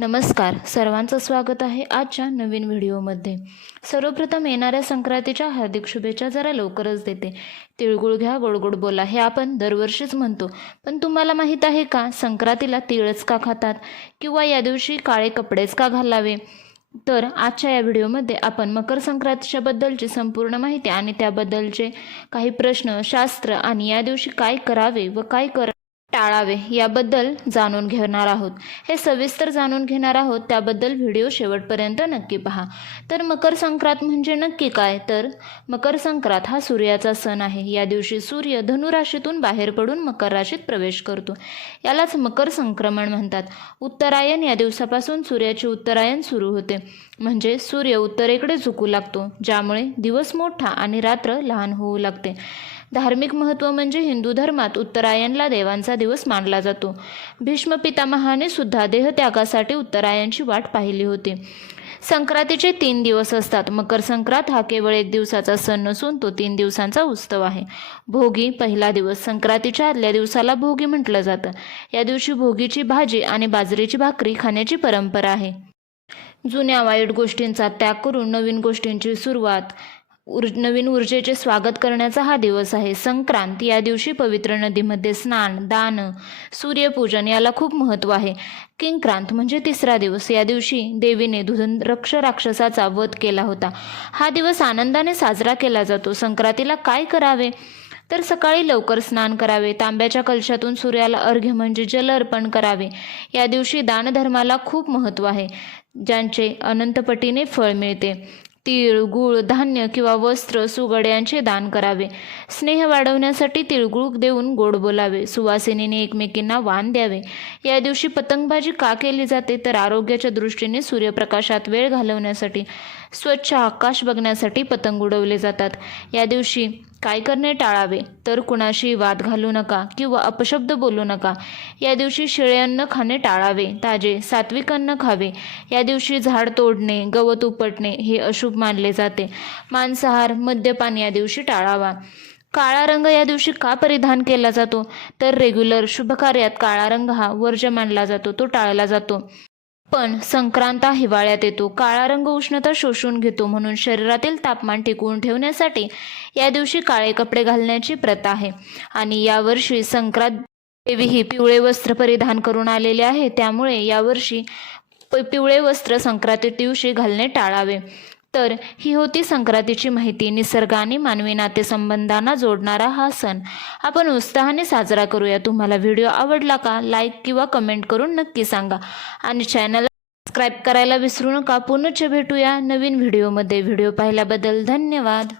नमस्कार सर्वांचं स्वागत आहे आजच्या नवीन व्हिडिओमध्ये. सर्वप्रथम येणाऱ्या संक्रांतीच्या हार्दिक शुभेच्छा जरा लवकरच देते. तिळगुळ घ्या गोड गोड बोला हे आपण दरवर्षीच म्हणतो. पण तुम्हाला माहीत आहे का संक्रांतीला तिळच का खातात? किंवा या दिवशी काळे कपडेच का घालावे? तर आजच्या या व्हिडिओमध्ये आपण मकर संक्रांतीच्या बद्दलची संपूर्ण माहिती आणि त्याबद्दलचे काही प्रश्न शास्त्र आणि या दिवशी काय करावे व काय कर टाळावे याबद्दल जाणून घेणार आहोत. हे सविस्तर जाणून घेणार आहोत त्याबद्दल व्हिडिओ शेवटपर्यंत नक्की पहा. तर मकर संक्रांत म्हणजे नक्की काय? तर मकर संक्रांत हा सूर्याचा सण आहे. या दिवशी सूर्य धनुराशीतून बाहेर पडून मकर राशीत प्रवेश करतो. यालाच मकर संक्रमण म्हणतात. उत्तरायण या दिवसापासून सूर्याचे उत्तरायण सुरू होते. म्हणजे सूर्य उत्तरेकडे झुकू लागतो ज्यामुळे दिवस मोठा आणि रात्र लहान होऊ लागते. धार्मिक महत्त्व म्हणजे हिंदू धर्मात उत्तरायणला देवांचा दिवस मानला जातो. भीष्म पितामहाने सुद्धा देहत्यागासाठी उत्तरायणची वाट पाहिली होती. संक्रांतीचे तीन दिवस असतात. मकर संक्रांत हा केवळ एक दिवसाचा सण नसून तो तीन दिवसांचा उत्सव आहे. भोगी पहिला दिवस संक्रांतीच्या आदल्या दिवसाला भोगी म्हटलं जातं. या दिवशी भोगीची भाजी आणि बाजरीची भाकरी खाण्याची परंपरा आहे. जुन्या वाईट गोष्टींचा त्याग करून नवीन गोष्टींची सुरुवात उर नवीन ऊर्जेचे स्वागत करण्याचा हा दिवस आहे. संक्रांत या दिवशी पवित्र नदीमध्ये स्नान दान सूर्यपूजन याला खूप महत्त्व आहे. किंक्रांत म्हणजे तिसरा दिवस. या दिवशी देवीने धुधन रक्ष राक्षसाचा वध केला होता. हा दिवस आनंदाने साजरा केला जातो. संक्रांतीला काय करावे? तर सकाळी लवकर स्नान करावे. तांब्याच्या कलशातून सूर्याला अर्घ्य म्हणजे जल अर्पण करावे. या दिवशी दानधर्माला खूप महत्त्व आहे. ज्यांचे अनंतपटीने फळ मिळते. तिळगुळ गूळ धान्य किंवा वस्त्र सुगड यांचे दान करावे. स्नेह वाढवण्यासाठी तिळगुळ देऊन गोड बोलावे. सुवासिनीने एकमेकींना वाण द्यावे. या दिवशी पतंगबाजी का केली जाते? तर आरोग्याच्या दृष्टीने सूर्यप्रकाशात वेळ घालवण्यासाठी स्वच्छ आकाश बघण्यासाठी पतंग उडवले जातात. या दिवशी काय करणे टाळावे? तर कुणाशी वाद घालू नका किंवा अपशब्द बोलू नका. या दिवशी शिळे अन्न खाणे टाळावे. ताजे सात्विक अन्न खावे. या दिवशी झाड तोडणे गवत उपटणे हे अशुभ मानले जाते. मांसाहार मद्यपान या दिवशी टाळावा. काळा रंग या दिवशी का परिधान केला जातो? तर रेग्युलर शुभकार्यात काळा रंग हा वर्ज मानला जातो. तो टाळला जातो. पण संक्रांत हा हिवाळ्यात येतो. काळा रंग उष्णता शोषून घेतो म्हणून शरीरातील तापमान टिकवून ठेवण्यासाठी या दिवशी काळे कपडे घालण्याची प्रथा आहे. आणि यावर्षी संक्रांत देवी ही पिवळे वस्त्र परिधान करून आलेले आहे. त्यामुळे यावर्षी प- पिवळे वस्त्र संक्रांती दिवशी घालणे टाळावे. तर ही होती संक्रांतीची माहिती. निसर्ग आणि मानवी नातेसंबंधांना जोडणारा हा सण. आपण उत्साहाने साजरा करूया. तुम्हाला व्हिडिओ आवडला का? लाईक किंवा कमेंट करून नक्की सांगा. आणि चॅनल सबस्क्राईब करायला विसरू नका. पुनश्च भेटूया नवीन व्हिडिओमध्ये. व्हिडिओ पाहिल्याबद्दल धन्यवाद.